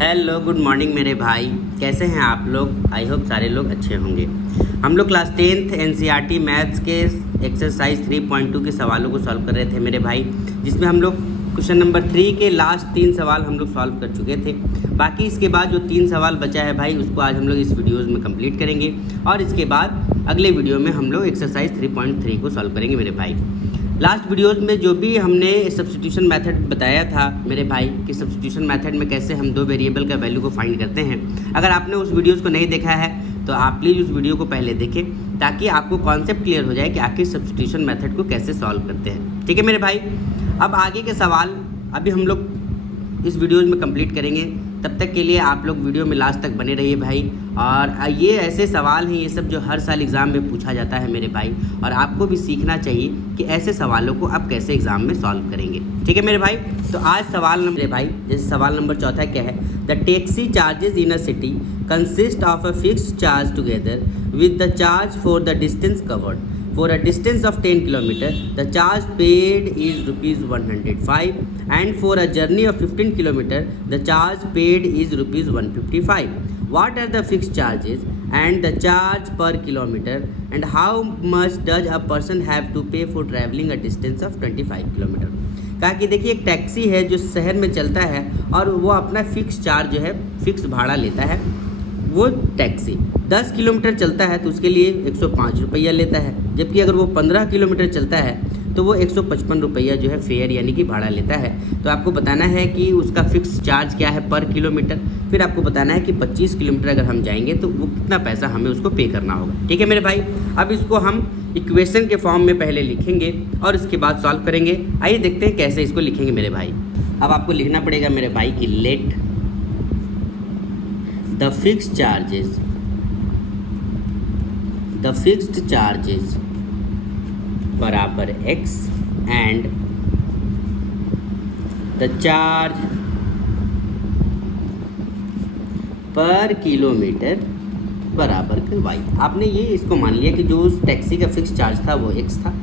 Hello good morning मेरे भाई, कैसे हैं आप लोग। आई होप सारे लोग अच्छे होंगे। हम लोग क्लास 10th एनसीईआरटी मैथ्स के एक्सरसाइज 3.2 के सवालों को सॉल्व कर रहे थे मेरे भाई, जिसमें हम लोग क्वेश्चन नंबर 3 के लास्ट 3 सवाल हम लोग सॉल्व कर चुके थे। बाकी इसके बाद जो 3 सवाल बचा है भाई, उसको आज हम लोग इस वीडियोज़ में कंप्लीट करेंगे और इसके बाद अगले वीडियो में हम लोग एक्सरसाइज 3.3 को सॉल्व करेंगे मेरे भाई। लास्ट वीडियोस में जो भी हमने सब्स्टिट्यूशन मेथड बताया था मेरे भाई कि सब्स्टिट्यूशन मेथड में कैसे हम दो वेरिएबल का वैल्यू को फाइंड करते हैं, अगर आपने उस वीडियोस को नहीं देखा है तो आप प्लीज़ उस वीडियो को पहले देखें ताकि आपको कॉन्सेप्ट क्लियर हो जाए कि आखिर सब्स्टिट्यूशन मेथड को कैसे सॉल्व करते हैं। ठीक है मेरे भाई, अब आगे के सवाल अभी हम लोग इस वीडियोज़ में कंप्लीट करेंगे। तब तक के लिए आप लोग वीडियो में लास्ट तक बने रहिए भाई। और ये ऐसे सवाल हैं, ये सब जो हर साल एग्ज़ाम में पूछा जाता है मेरे भाई, और आपको भी सीखना चाहिए कि ऐसे सवालों को आप कैसे एग्ज़ाम में सॉल्व करेंगे। ठीक है मेरे भाई, तो आज सवाल नंबर भाई, जैसे सवाल नंबर 4 क्या है, the taxi charges in a city consist of a fixed charge together with the charge for the distance covered. For a distance of 10 km, the charge paid is rupees 105, and for a journey of 15 km, the charge paid is rupees 155. What are the fixed charges and the charge per kilometer, and how much does a person have to pay for traveling a distance of 25 km? कहा कि देखिए एक taxi है जो शहर में चलता है और वो अपना फिक्स चार्ज जो है, फिक्स भाड़ा लेता है। वो टैक्सी 10 किलोमीटर चलता है तो उसके लिए 105 रुपया लेता है, जबकि अगर वो 15 किलोमीटर चलता है तो वो 155 रुपया जो है फेयर यानी कि भाड़ा लेता है। तो आपको बताना है कि उसका फिक्स चार्ज क्या है पर किलोमीटर। फिर आपको बताना है कि 25 किलोमीटर अगर हम जाएंगे तो वो कितना पैसा हमें उसको पे करना होगा। ठीक है मेरे भाई, अब इसको हम इक्वेशन के फॉर्म में पहले लिखेंगे और उसके बाद सॉल्व करेंगे। आइए देखते हैं कैसे इसको लिखेंगे मेरे भाई। अब आपको लिखना पड़ेगा मेरे भाई कि लेट the fixed charges बराबर x and the charge पर किलोमीटर बराबर y। आपने ये इसको मान लिया कि जो उस टैक्सी का फिक्स चार्ज था वो x था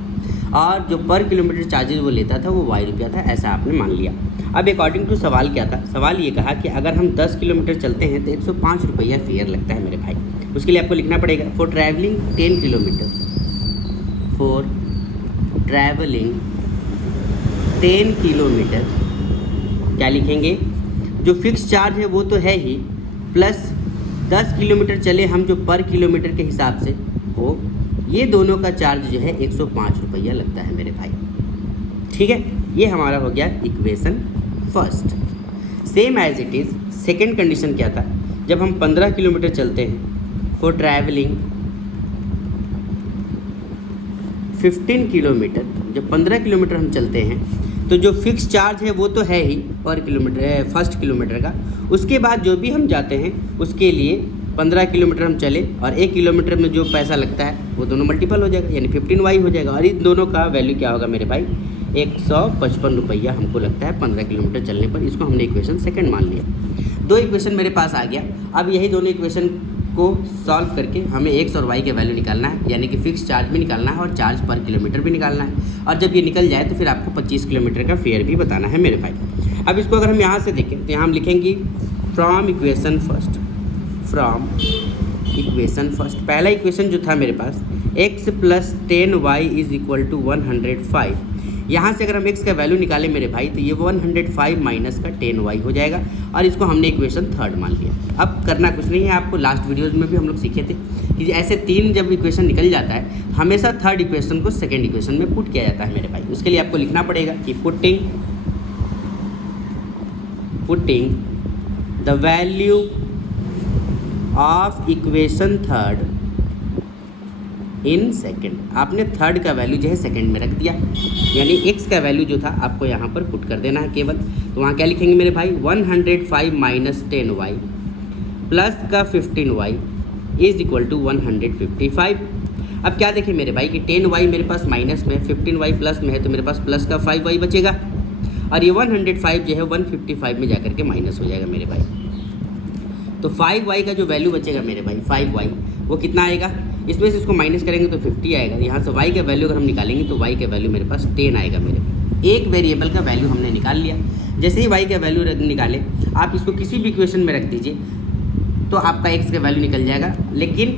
और जो पर किलोमीटर चार्जेस वो लेता था वो y रुपया था, ऐसा आपने मान लिया। अब अकॉर्डिंग टू सवाल क्या था, सवाल ये कहा कि अगर हम 10 किलोमीटर चलते हैं तो 105 रुपया फेयर लगता है मेरे भाई। उसके लिए आपको लिखना पड़ेगा for travelling 10 kilometre, for travelling 10 kilometre क्या लिखेंगे, जो फिक्स चार्ज है वो तो है ही, प्लस 10 किलोमीटर चले हम जो पर किलोमीटर के हिसाब से हो, ये दोनों का चार्ज जो है 105 रुपया लगता है मेरे भाई। ठीक है, ये हमारा हो गया equation first. Same as it is second condition क्या था, जब हम 15 किलोमीटर चलते हैं फॉर ट्रैवलिंग 15 किलोमीटर, जब 15 किलोमीटर हम चलते हैं तो जो फिक्स चार्ज है वो तो है ही पर किलोमीटर, फर्स्ट किलोमीटर का। उसके बाद जो भी हम जाते हैं उसके लिए 15 किलोमीटर हम चले और 1 किलोमीटर में जो पैसा लगता है वो दोनों मल्टीपल हो जाएगा, यानी 15y हो जाएगा। और इन दोनों का वैल्यू क्या होगा मेरे भाई, 155 रुपया हमको लगता है 15 किलोमीटर चलने पर। इसको हमने इक्वेशन सेकंड मान लिया। दो इक्वेशन मेरे पास आ गया। अब यही दोनों इक्वेशन को सॉल्व करके हमें x और y के वैल्यू निकालना है, यानी कि फिक्स चार्ज भी निकालना है और चार्ज पर किलोमीटर भी निकालना है। और जब ये निकल जाए तो फिर आपको 25 किलोमीटर का फेयर भी बताना है मेरे भाई। अब इसको अगर हम यहाँ से देखें तो यहाँ हम लिखेंगे from equation first, from equation first. पहला इक्वेशन जो था मेरे पास x + 10y = 105। यहाँ से अगर हम x का वैल्यू निकालें मेरे भाई तो ये 105 माइनस का 10y हो जाएगा और इसको हमने इक्वेशन थर्ड मान लिया। अब करना कुछ नहीं है, आपको लास्ट वीडियोज़ में भी हम लोग सीखे थे कि ऐसे 3 जब इक्वेशन निकल जाता है हमेशा थर्ड इक्वेशन को सेकेंड इक्वेशन में पुट किया जाता है मेरे भाई। उसके लिए आपको लिखना पड़ेगा कि putting the value of equation third in second. आपने थर्ड का वैल्यू जो है सेकेंड में रख दिया, यानी x का वैल्यू जो था आपको यहाँ पर पुट कर देना है केवल। तो वहाँ क्या लिखेंगे मेरे भाई, 105 माइनस 10y प्लस का 15y = 155। अब क्या देखें मेरे भाई कि 10y मेरे पास माइनस में, 15y प्लस में है, तो मेरे पास प्लस का 5y बचेगा और ये 105 जो है 155 में जाकर के माइनस हो जाएगा मेरे भाई। तो 5y का जो वैल्यू बचेगा मेरे भाई, 5y वो कितना आएगा, इसमें से इसको माइनस करेंगे तो 50 आएगा। यहाँ से y का वैल्यू अगर हम निकालेंगे तो y का वैल्यू मेरे पास 10 आएगा मेरे एक वेरिएबल का वैल्यू हमने निकाल लिया। जैसे ही y का वैल्यू निकाले आप इसको किसी भी इक्वेशन में रख दीजिए तो आपका x का वैल्यू निकल जाएगा। लेकिन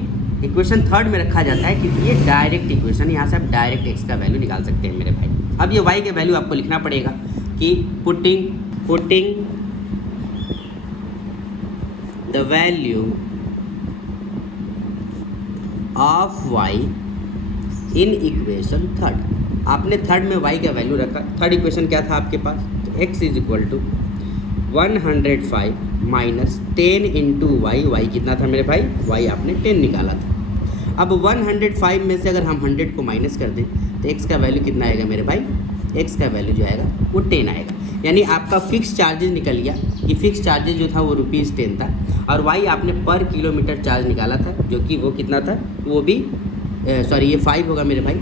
इक्वेशन थर्ड में रखा जाता है क्योंकि ये डायरेक्ट इक्वेशन, यहाँ से आप डायरेक्ट x का वैल्यू निकाल सकते हैं मेरे भाई। अब ये y का वैल्यू आपको लिखना पड़ेगा कि putting the value of y in equation third. आपने थर्ड में y का वैल्यू रखा। थर्ड इक्वेशन क्या था आपके पास, तो x is equal to 105 minus 10 into Y. Y कितना था मेरे भाई, y आपने 10 निकाला था। अब 105 में से अगर हम 100 को माइनस कर दें तो x का वैल्यू कितना आएगा मेरे भाई, x का वैल्यू जो आएगा वो 10 आएगा। यानी आपका फिक्स चार्जेस निकल गया कि फिक्स चार्जेस जो था वो ₹10 था, और y आपने पर किलोमीटर चार्ज निकाला था जो कि वो कितना था, वो भी ये 5 होगा मेरे भाई,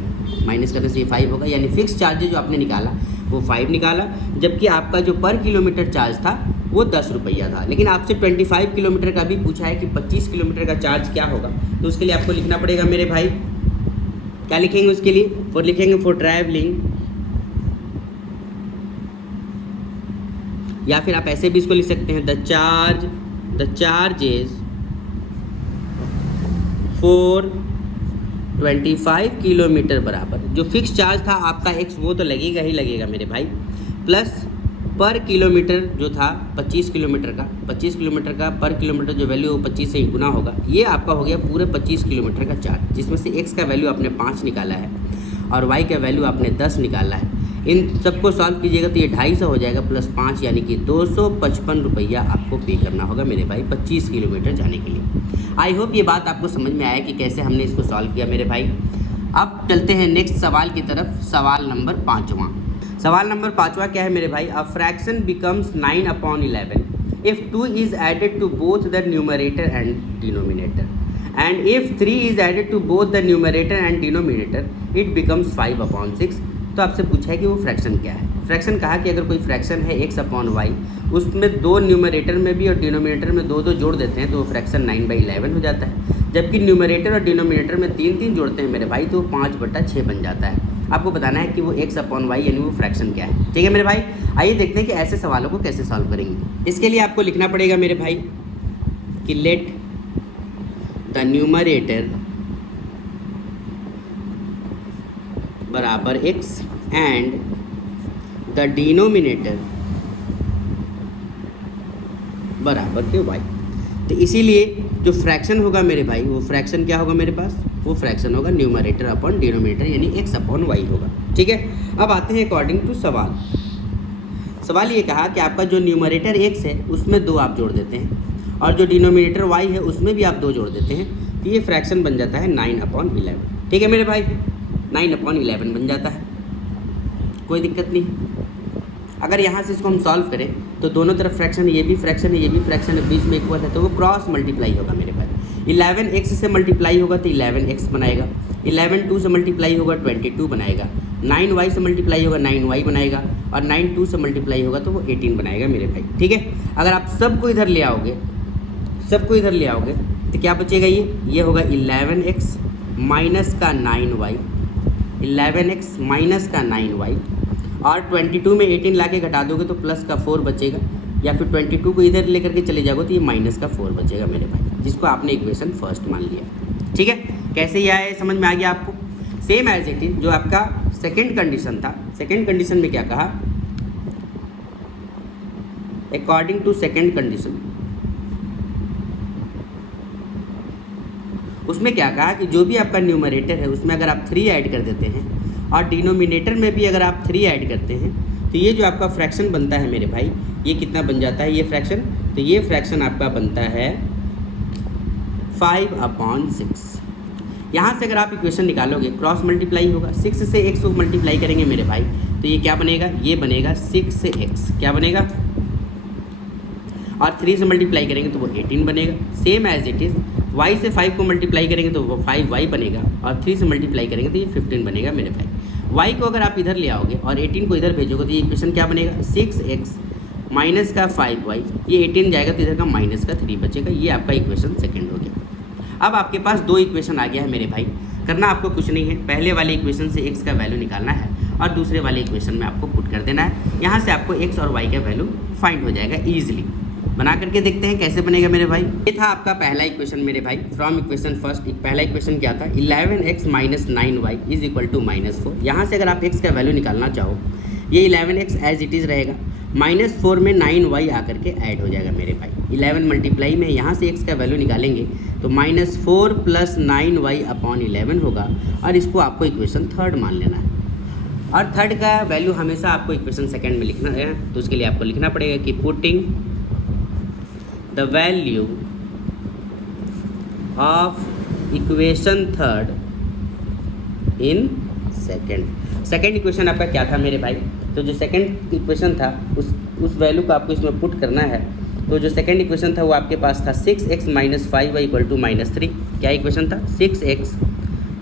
माइनस करने से ये 5 होगा। यानी फिक्स चार्जेस जो आपने निकाला वो 5 निकाला, जबकि आपका जो पर किलोमीटर चार्ज था वो 10 रुपया था। लेकिन आपसे 25 किलोमीटर का भी पूछा है कि 25 किलोमीटर का चार्ज क्या होगा, तो उसके लिए आपको लिखना पड़ेगा मेरे भाई, क्या लिखेंगे उसके लिए, लिखेंगे फॉर ट्रैवलिंग, या फिर आप ऐसे भी इसको लिख सकते हैं द चार्जेस फॉर 25 किलोमीटर बराबर जो फिक्स चार्ज था आपका x वो तो लगेगा ही लगेगा मेरे भाई, प्लस पर किलोमीटर जो था 25 किलोमीटर का पर किलोमीटर जो वैल्यू 25 से गुना होगा, ये आपका हो गया पूरे 25 किलोमीटर का चार्ज, जिसमें से x का वैल्यू आपने 5 निकाला है और y का वैल्यू आपने 10 निकाला है। इन सबको सॉल्व कीजिएगा तो ये 250 हो जाएगा प्लस 5 यानी कि 255 रुपया आपको पे करना होगा मेरे भाई 25 किलोमीटर जाने के लिए। आई होप ये बात आपको समझ में आया कि कैसे हमने इसको सॉल्व किया मेरे भाई। अब चलते हैं नेक्स्ट सवाल की तरफ, सवाल नंबर 5वां। सवाल नंबर 5वां क्या है मेरे भाई, a fraction becomes 9/11 if 2 is added to both the numerator and denominator, and if 3 is added to both the numerator and denominator it becomes 5/6। तो आपसे पूछा है कि वो फ्रैक्शन क्या है। फ्रैक्शन कहा कि अगर कोई फ्रैक्शन है x/y, उसमें दो न्यूमरेटर में भी और डिनोमिनेटर में 2 जोड़ देते हैं तो वो फ्रैक्शन 9/11 हो जाता है। जबकि न्यूमरेटर और डिनोमिनेटर में 3 जोड़ते हैं मेरे भाई तो 5/6 बन जाता है। आपको बताना है कि वो x/y यानी वो फ्रैक्शन क्या है। ठीक है मेरे भाई, आइए देखते हैं कि ऐसे सवालों को कैसे सॉल्व करेंगे। इसके लिए आपको लिखना पड़ेगा मेरे भाई कि लेट द न्यूमरेटर बराबर x एंड द डिनोमिनेटर बराबर के y। तो इसीलिए जो फ्रैक्शन होगा मेरे भाई, वो फ्रैक्शन क्या होगा मेरे पास, वो फ्रैक्शन होगा न्यूमरेटर अपॉन डिनोमिनेटर यानी x/y होगा। ठीक है, अब आते हैं अकॉर्डिंग टू सवाल ये कहा कि आपका जो न्यूमरेटर x है उसमें 2 आप जोड़ देते हैं और जो डिनोमिनेटर y है उसमें भी आप 2 जोड़ देते हैं, तो ये फ्रैक्शन बन जाता है 9/11। ठीक है मेरे भाई, 9/11 बन जाता है, कोई दिक्कत नहीं। अगर यहाँ से इसको हम सॉल्व करें तो दोनों तरफ फ्रैक्शन, ये भी फ्रैक्शन है ये भी फ्रैक्शन है, बीच में इक्वल है, तो वो क्रॉस मल्टीप्लाई होगा मेरे भाई। 11x से मल्टीप्लाई होगा तो 11x बनाएगा, 11 2 से मल्टीप्लाई होगा 22 बनाएगा, 9y से मल्टीप्लाई होगा 9y बनाएगा, और 9 2 से मल्टीप्लाई होगा तो वो 18 बनाएगा मेरे भाई। ठीक है, अगर आप सबको इधर ले आओगे तो क्या बचेगा, ये होगा 11x माइनस का 9y, 11x माइनस का 9y, और 22 में 18 ला के घटा दोगे तो प्लस का 4 बचेगा, या फिर 22 को इधर लेकर के चले जाओगे तो ये माइनस का 4 बचेगा मेरे भाई, जिसको आपने इक्वेशन फर्स्ट मान लिया। ठीक है, कैसे ये आया समझ में आ गया आपको। सेम एज इट इज जो आपका सेकेंड कंडीशन था, सेकेंड कंडीशन में क्या कहा, अकॉर्डिंग टू सेकेंड कंडीशन उसमें क्या कहा कि जो भी आपका न्यूमरेटर है उसमें अगर आप 3 ऐड कर देते हैं और डिनोमिनेटर में भी अगर आप 3 ऐड करते हैं तो ये जो आपका फ्रैक्शन बनता है मेरे भाई, ये कितना बन जाता है ये फ्रैक्शन, तो ये फ्रैक्शन आपका बनता है 5/6। यहाँ से अगर आप इक्वेशन निकालोगे क्रॉस मल्टीप्लाई होगा, 6 से x को मल्टीप्लाई करेंगे मेरे भाई तो ये क्या बनेगा, ये बनेगा 6 से x क्या बनेगा, और 3 से मल्टीप्लाई करेंगे तो वो 18 बनेगा। Same as it is y से 5 को मल्टीप्लाई करेंगे तो वो 5y बनेगा, और 3 से मल्टीप्लाई करेंगे तो ये 15 बनेगा मेरे भाई। y को अगर आप इधर ले आओगे और 18 को इधर भेजोगे तो ये इक्वेशन क्या बनेगा, 6x माइनस का 5y, ये 18 जाएगा तो इधर का माइनस का 3 बचेगा। ये आपका इक्वेशन सेकेंड हो गया। अब आपके पास 2 इक्वेशन आ गया है मेरे भाई। करना आपको कुछ नहीं है, पहले वाले इक्वेशन से x का वैल्यू निकालना है और दूसरे वाले इक्वेशन में आपको पुट कर देना है। यहाँ से आपको x और y का वैल्यू फाइंड हो जाएगा ईजिली। बना करके देखते हैं कैसे बनेगा मेरे भाई। ये था आपका पहला इक्वेशन मेरे भाई, फ्रॉम इक्वेशन फर्स्ट। पहला इक्वेशन क्या था, 11x minus 9y is equal to -4। यहाँ से अगर आप x का वैल्यू निकालना चाहो, ये 11x एज इट इज़ रहेगा, -4 में 9y आकर के ऐड हो जाएगा मेरे भाई। 11 मल्टीप्लाई में यहाँ से x का वैल्यू निकालेंगे तो -4 प्लस 9y अपॉन 11 होगा, और इसको आपको इक्वेशन थर्ड मान लेना है। और थर्ड का वैल्यू हमेशा आपको इक्वेशन सेकंड में लिखना है, तो उसके लिए आपको लिखना पड़ेगा कि putting the value of equation third in second equation आपका क्या था मेरे भाई, तो जो सेकंड इक्वेशन था उस वैल्यू को आपको इसमें पुट करना है। तो जो सेकंड इक्वेशन था वो आपके पास था 6x minus 5y equal to -3। क्या इक्वेशन था, 6x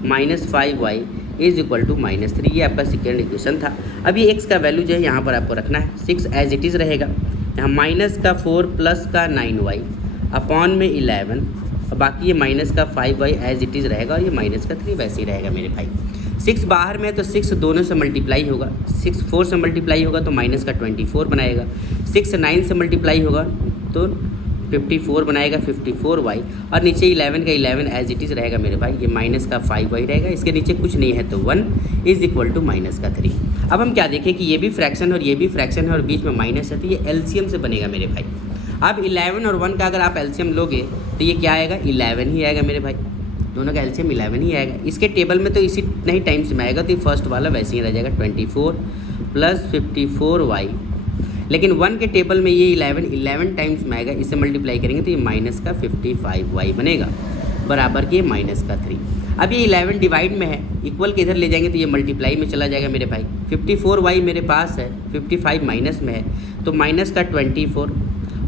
minus 5y is equal to -3, ये आपका सेकेंड इक्वेशन था। अब ये x का वैल्यू जो है यहाँ पर आपको रखना है, 6 एज इट इज़ रहेगा, यहाँ माइनस का 4 प्लस का 9y अपॉन में 11, और बाकी ये माइनस का 5y एज इट इज़ रहेगा, और ये माइनस का 3 वैसे ही रहेगा मेरे भाई। 6 बाहर में है तो 6 दोनों से मल्टीप्लाई होगा, 6 4 से मल्टीप्लाई होगा तो माइनस का 24 बनाएगा, 6 9 से मल्टीप्लाई होगा तो 54 बनाएगा, 54y, और नीचे 11 का 11 एज इट इज़ रहेगा मेरे भाई, ये माइनस का 5y रहेगा, इसके नीचे कुछ नहीं है तो 1 इज इक्वल टू माइनस का 3। अब हम क्या देखें कि ये भी फ्रैक्शन और ये भी फ्रैक्शन है और बीच में माइनस है, तो ये एलसीएम से बनेगा मेरे भाई। अब 11 और 1 का अगर आप एलसीएम लोगे तो ये क्या आएगा, 11 ही आएगा मेरे भाई, दोनों का एलसीएम 11 ही आएगा। इसके टेबल में तो इसी नहीं टाइम्स में आएगा, तो ये फर्स्ट वाला वैसे ही रह जाएगा 24 प्लस 54y, लेकिन 1 के टेबल में ये 11 टाइम्स में आएगा, इससे मल्टीप्लाई करेंगे तो ये माइनस का 55y बनेगा, बराबर के माइनस का 3। अब ये 11 डिवाइड में है, इक्वल के इधर ले जाएंगे तो ये मल्टीप्लाई में चला जाएगा मेरे भाई। 54y मेरे पास है, 55 माइनस में है, तो माइनस का 24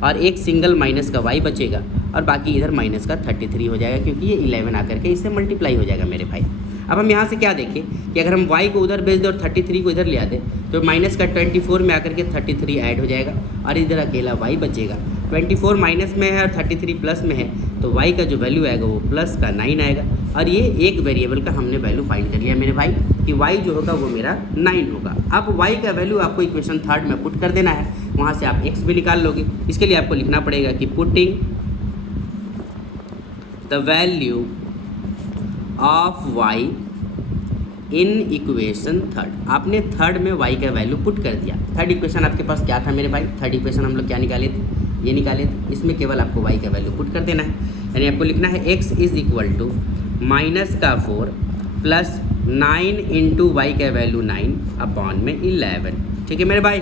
और एक सिंगल माइनस का y बचेगा, और बाकी इधर माइनस का 33 हो जाएगा, क्योंकि ये 11 आकर के इससे मल्टीप्लाई हो जाएगा मेरे भाई। अब हम यहाँ से क्या देखें कि अगर हम y को उधर भेज दें और 33 को इधर ले आते तो माइनस का 24 में आकर के 33 ऐड हो जाएगा, और इधर अकेला y बचेगा। 24 माइनस में है और 33 प्लस में है, तो y का जो वैल्यू आएगा वो प्लस का 9 आएगा, और ये एक वेरिएबल का हमने वैल्यू फाइंड कर लिया मेरे भाई कि y जो होगा वो मेरा 9 होगा। अब y का वैल्यू आपको इक्वेशन थर्ड में पुट कर देना है, वहाँ से आप x भी निकाल लोगे। इसके लिए आपको लिखना पड़ेगा कि putting the value of y in equation third, आपने थर्ड में y का वैल्यू पुट कर दिया। थर्ड इक्वेशन आपके पास क्या था मेरे भाई, थर्ड इक्वेशन हम लोग क्या निकाले थे, ये निकाले थे। इसमें केवल आपको y का वैल्यू पुट कर देना है, यानी आपको लिखना है x is equal to minus का 4 प्लस 9 इंटू वाई का वैल्यू 9 अपॉन में 11। ठीक है मेरे भाई,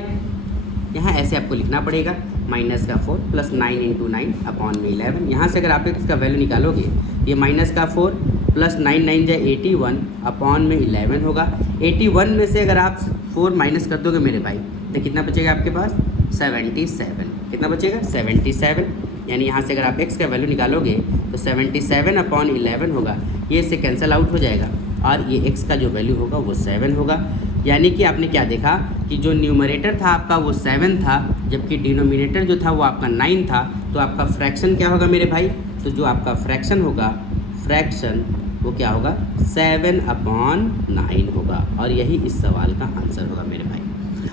यहाँ ऐसे आपको लिखना पड़ेगा, माइनस का 4 प्लस 9 इंटू 9 अपॉन में 11। यहाँ से अगर आप इसका वैल्यू निकालोगे, ये माइनस का 4 प्लस 9 9 जाए 81 अपॉन में 11 होगा। 81 में से अगर आप 4 माइनस कर दोगे मेरे भाई, तो कितना बचेगा आपके पास, 77। कितना बचेगा, 77। यानी यहाँ से अगर आप x का वैल्यू निकालोगे तो 77 अपॉन 11 होगा, ये इससे कैंसिल आउट हो जाएगा, और ये x का जो वैल्यू होगा वो 7 होगा। यानी कि आपने क्या देखा कि जो न्यूमरेटर था आपका वो 7 था, जबकि डिनोमिनेटर जो था वो आपका 9 था। तो आपका फ्रैक्शन क्या होगा मेरे भाई, तो जो आपका फ्रैक्शन होगा, फ्रैक्शन वो क्या होगा, 7 अपॉन 9 होगा, और यही इस सवाल का आंसर होगा मेरे भाई।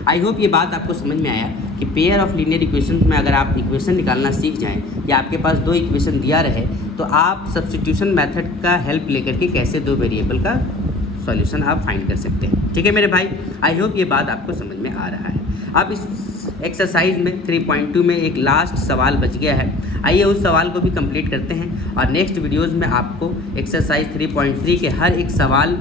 आई होप ये बात आपको समझ में आया कि पेयर ऑफ लीनियर इक्वेशन में अगर आप इक्वेशन निकालना सीख जाएं, या आपके पास 2 इक्वेशन दिया रहे, तो आप सब्स्टिट्यूशन मेथड का हेल्प लेकर के कैसे 2 वेरिएबल का सॉल्यूशन आप फाइंड कर सकते हैं। ठीक है मेरे भाई, आई होप ये बात आपको समझ में आ रहा है। अब इस एक्सरसाइज में 3.2 में एक लास्ट सवाल बच गया है, आइए उस सवाल को भी कंप्लीट करते हैं, और नेक्स्ट वीडियोज़ में आपको एक्सरसाइज 3.3 के हर एक सवाल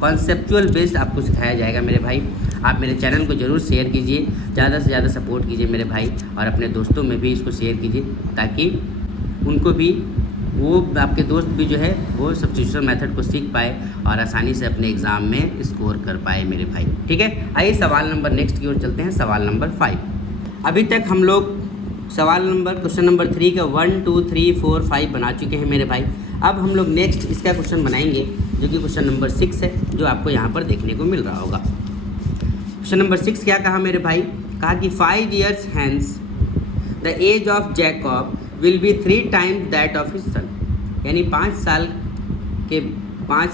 कॉन्सेप्चुअल बेस्ड आपको सिखाया जाएगा मेरे भाई। आप मेरे चैनल को ज़रूर शेयर कीजिए, ज़्यादा से ज़्यादा सपोर्ट कीजिए मेरे भाई, और अपने दोस्तों में भी इसको शेयर कीजिए, ताकि उनको भी, वो आपके दोस्त भी जो है वो सब्स्टिट्यूशन मेथड को सीख पाए और आसानी से अपने एग्ज़ाम में स्कोर कर पाए मेरे भाई। ठीक है, आइए सवाल नंबर नेक्स्ट की ओर चलते हैं, सवाल नंबर 5। अभी तक हम लोग सवाल नंबर क्वेश्चन नंबर 3 का 1 2 3 4 5 बना चुके हैं मेरे भाई। अब हम लोग नेक्स्ट इसका क्वेश्चन बनाएंगे, जो कि क्वेश्चन नंबर 6 है, जो आपको यहाँ पर देखने को मिल रहा होगा। क्वेश्चन नंबर 6 क्या कहा मेरे भाई, कहा कि 5 years hence the age of Jacob will be 3 times that of his son. यानी 5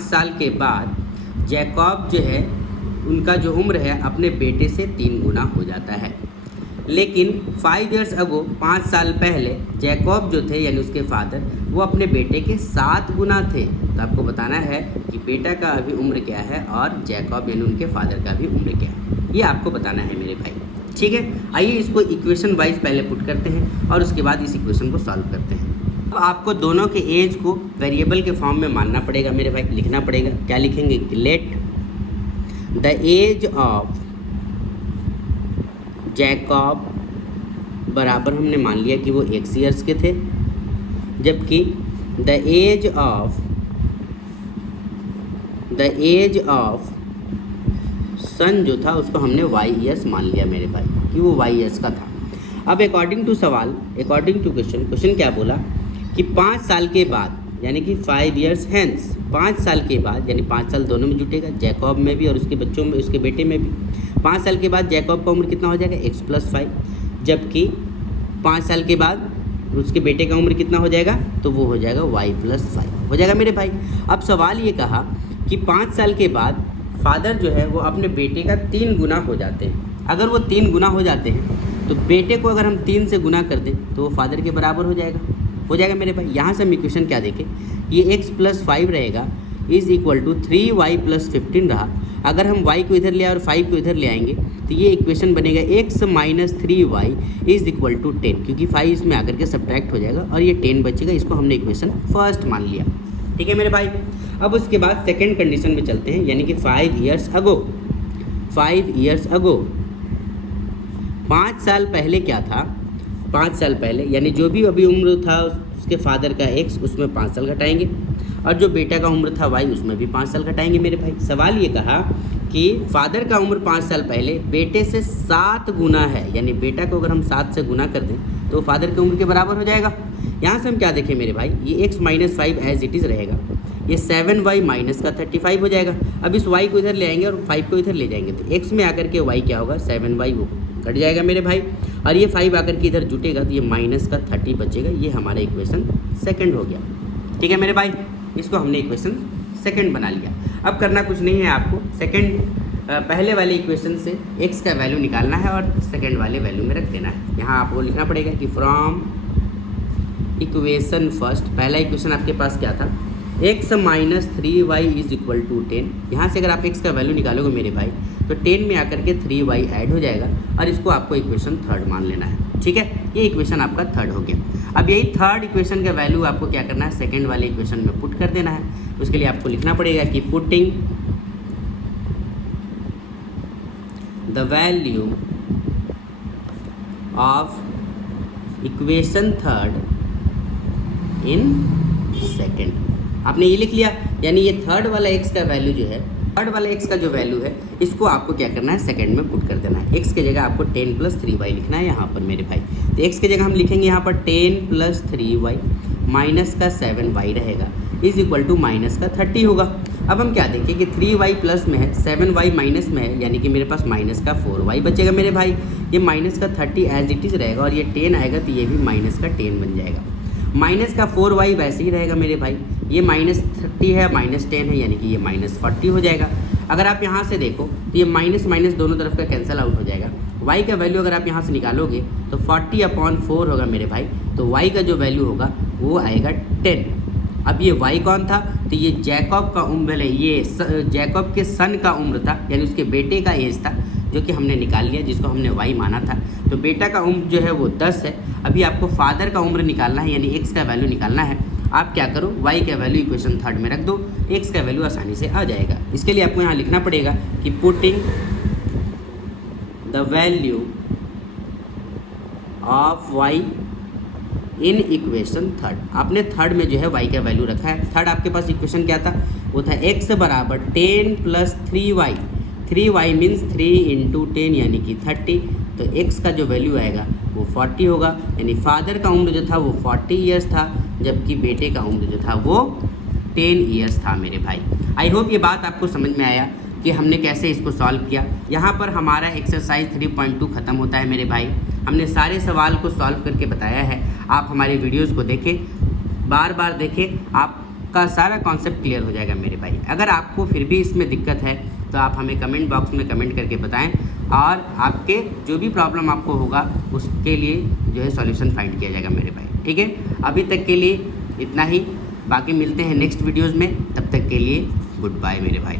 साल के बाद जैकब जो है उनका जो उम्र है अपने बेटे से 3 गुना हो जाता है। लेकिन 5 years अगो 5 साल पहले जैकब जो थे यानी उसके फादर वो अपने बेटे के 7 गुना थे। तो आपको बताना है कि बेटा का अभी उम्र क्या है और जैकब यानी उनके फादर का भी उम्र क्या है, ये आपको बताना है मेरे भाई। ठीक है, आइए इसको इक्वेशन वाइज पहले पुट करते हैं और उसके बाद इस इक्वेशन को सॉल्व करते हैं। अब आपको दोनों के एज को वेरिएबल के फॉर्म में मानना पड़ेगा मेरे भाई, लिखना पड़ेगा। क्या लिखेंगे कि let the age of Jacob बराबर हमने मान लिया कि वो x ईयर्स के थे, जबकि द एज ऑफ सन जो था उसको हमने y ईयर्स मान लिया मेरे भाई कि वो y ईयर्स का था। अब अकॉर्डिंग टू क्वेश्चन क्या बोला कि 5 साल के बाद यानी कि 5 years hence, 5 साल के बाद यानी 5 साल दोनों में जुटेगा, जैकब में भी और उसके बच्चों में, उसके बेटे में भी। 5 साल के बाद जैकब का उम्र कितना हो जाएगा x + 5, जबकि 5 साल के बाद उसके बेटे का उम्र कितना हो जाएगा तो वो हो जाएगा y + 5 हो जाएगा मेरे भाई। अब सवाल ये कहा कि 5 साल के बाद फादर जो है वो अपने बेटे का 3 गुना हो जाते हैं। अगर वो 3 गुना हो जाते हैं तो बेटे को अगर हम 3 से गुना कर दें तो वो फादर के बराबर हो जाएगा मेरे भाई। यहाँ से हम इक्वेशन क्या देखें, ये x + 5 रहेगा इज़ इक्वल टू 3y + 15 रहा। अगर हम y को इधर ले आए और 5 को इधर ले आएंगे तो ये इक्वेशन बनेगा x - 3y is equal to 10, क्योंकि 5 इसमें आकर के सब्ट्रैक्ट हो जाएगा और ये 10 बचेगा। इसको हमने इक्वेशन फर्स्ट मान लिया। ठीक है मेरे भाई। अब उसके बाद सेकेंड कंडीशन में चलते हैं, यानी कि 5 years अगो 5 साल पहले क्या था, 5 साल पहले यानी जो भी अभी उम्र था उसके फादर का x उसमें 5 साल घटाएंगे और जो बेटा का उम्र था y उसमें भी 5 साल घटाएंगे मेरे भाई। सवाल ये कहा कि फादर का उम्र 5 साल पहले बेटे से 7 गुना है, यानी बेटा को अगर हम 7 से गुना कर दें तो फादर की उम्र के बराबर हो जाएगा। यहाँ से हम क्या देखें मेरे भाई, ये x - 5 एज इट इज़ रहेगा, ये 7y - का 35 हो जाएगा। अब इस y को इधर ले आएंगे और 5 को इधर ले जाएंगे तो x में आकर के y क्या होगा 7y वो कट जाएगा मेरे भाई, और ये 5 आकर के इधर जुटेगा तो ये माइनस का 30 बचेगा। ये हमारा इक्वेशन सेकंड हो गया। ठीक है मेरे भाई, इसको हमने इक्वेशन सेकंड बना लिया। अब करना कुछ नहीं है आपको, पहले वाले इक्वेशन से x का वैल्यू निकालना है और सेकंड वाले वैल्यू में रख देना है। यहाँ आपको लिखना पड़ेगा कि फ्रॉम इक्वेशन फर्स्ट, पहला इक्वेशन आपके पास क्या था x - 3y is equal to 10। यहाँ से अगर आप x का वैल्यू निकालोगे मेरे भाई तो 10 में आकर के 3y ऐड हो जाएगा और इसको आपको इक्वेशन थर्ड मान लेना है। ठीक है, ये इक्वेशन आपका थर्ड हो गया। अब यही थर्ड इक्वेशन का वैल्यू आपको क्या करना है, सेकंड वाले इक्वेशन में पुट कर देना है। उसके लिए आपको लिखना पड़ेगा कि putting the value of equation third in second. आपने ये लिख लिया, यानी ये थर्ड वाला x का वैल्यू जो है, थर्ड वाला x का जो वैल्यू है इसको आपको क्या करना है सेकंड में पुट कर देना है। x की जगह आपको 10 + 3y लिखना है यहाँ पर मेरे भाई। तो x की जगह हम लिखेंगे यहाँ पर 10 + 3y माइनस का 7y रहेगा इज़ इक्वल टू माइनस का 30 होगा। अब हम क्या देखें कि 3y प्लस में है 7y माइनस में है, यानी कि मेरे पास माइनस का 4y बचेगा मेरे भाई। ये माइनस का 30 एज इट इज़ रहेगा और ये 10 आएगा तो ये भी माइनस का 10 बन जाएगा। माइनस का 4y वैसे ही रहेगा मेरे भाई, ये -30 है -10 है, यानी कि ये -40 हो जाएगा। अगर आप यहाँ से देखो तो ये माइनस माइनस दोनों तरफ का कैंसिल आउट हो जाएगा। y का वैल्यू अगर आप यहाँ से निकालोगे तो 40/4 होगा मेरे भाई। तो y का जो वैल्यू होगा वो आएगा 10। अब ये y कौन था, तो ये जैकब का उम्र है, ये जैकब के सन का उम्र था, यानी उसके बेटे का एज था जो कि हमने निकाल लिया, जिसको हमने y माना था। तो बेटा का उम्र जो है वो 10 है। अभी आपको फादर का उम्र निकालना है, यानी x का वैल्यू निकालना है। आप क्या करो, y का वैल्यू इक्वेशन थर्ड में रख दो, x का वैल्यू आसानी से आ जाएगा। इसके लिए आपको यहाँ लिखना पड़ेगा कि putting the value of y in equation third. आपने थर्ड में जो है y का वैल्यू रखा है। थर्ड आपके पास इक्वेशन क्या था, वो था x बराबर 10 + 3y। 3y मीन्स 3 × 10 यानी कि 30। तो x का जो वैल्यू आएगा वो 40 होगा, यानी फादर का उम्र जो था वो 40 ईयर्स था, जबकि बेटे का उम्र जो था वो 10 ईयर्स था मेरे भाई। आई होप ये बात आपको समझ में आया कि हमने कैसे इसको सॉल्व किया। यहाँ पर हमारा एक्सरसाइज 3.2 ख़त्म होता है मेरे भाई। हमने सारे सवाल को सॉल्व करके बताया है। आप हमारे वीडियोज़ को देखें, बार बार देखें, आपका सारा कॉन्सेप्ट क्लियर हो जाएगा मेरे भाई। अगर आपको फिर भी इसमें दिक्कत है तो तो आप हमें कमेंट बॉक्स में कमेंट करके बताएं और आपके जो भी प्रॉब्लम आपको होगा उसके लिए जो है सॉल्यूशन फाइंड किया जाएगा मेरे भाई। ठीक है, अभी तक के लिए इतना ही, बाकी मिलते हैं नेक्स्ट वीडियोज़ में। तब तक के लिए गुड बाय मेरे भाई।